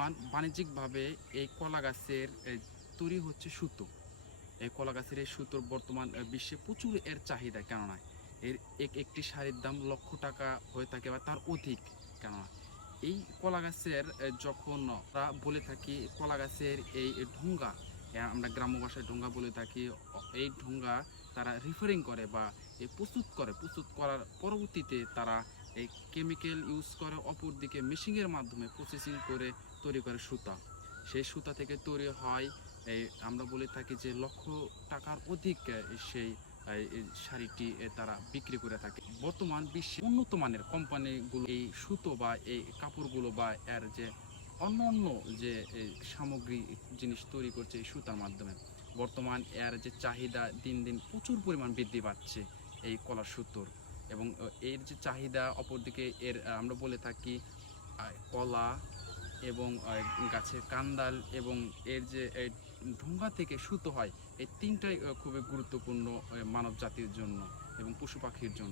বর্তমান বাণিজ্যিকভাবে এই কলা গাছের তৈরি হচ্ছে সুতো। এই কলা গাছের এই সুতোর বর্তমান বিশ্বে প্রচুর এর চাহিদা, কেননা এর একটি শাড়ির দাম লক্ষ টাকা হয়ে থাকে বা তার অধিক। কেননা এই কলা গাছের যখন আমরা বলে থাকি কলা গাছের এই ঢোঙ্গা, আমরা গ্রাম্য ভাষায় ঢোঙ্গা বলে থাকি। এই ঢোঙ্গা তারা রিফারিং করে বা প্রস্তুত করার পরবর্তীতে তারা এই কেমিক্যাল ইউজ করে, অপরদিকে মেশিনের মাধ্যমে প্রসেসিং করে তৈরি করে সুতা। সেই সুতা থেকে তৈরি হয় এই আমরা বলে থাকি যে লক্ষ টাকার অধিক সেই এই শাড়িটি তারা বিক্রি করে থাকে। বর্তমান বিশ্বে উন্নত মানের কোম্পানিগুলো এই সুতো বা এই কাপড়গুলো বা এর যে অন্য যে সামগ্রী জিনিস তৈরি করছে এই সুতার মাধ্যমে, বর্তমান এর যে চাহিদা দিন দিন প্রচুর পরিমাণ বৃদ্ধি পাচ্ছে এই কলার সুতোর। এবং এর যে চাহিদা, অপরদিকে এর আমরা বলে থাকি কলা এবং গাছের কান্ডাল এবং এর যে ঢোঙ্গা থেকে সুতো হয়, এই তিনটাই খুবই গুরুত্বপূর্ণ মানব জাতির জন্য এবং পশু পাখির জন্য।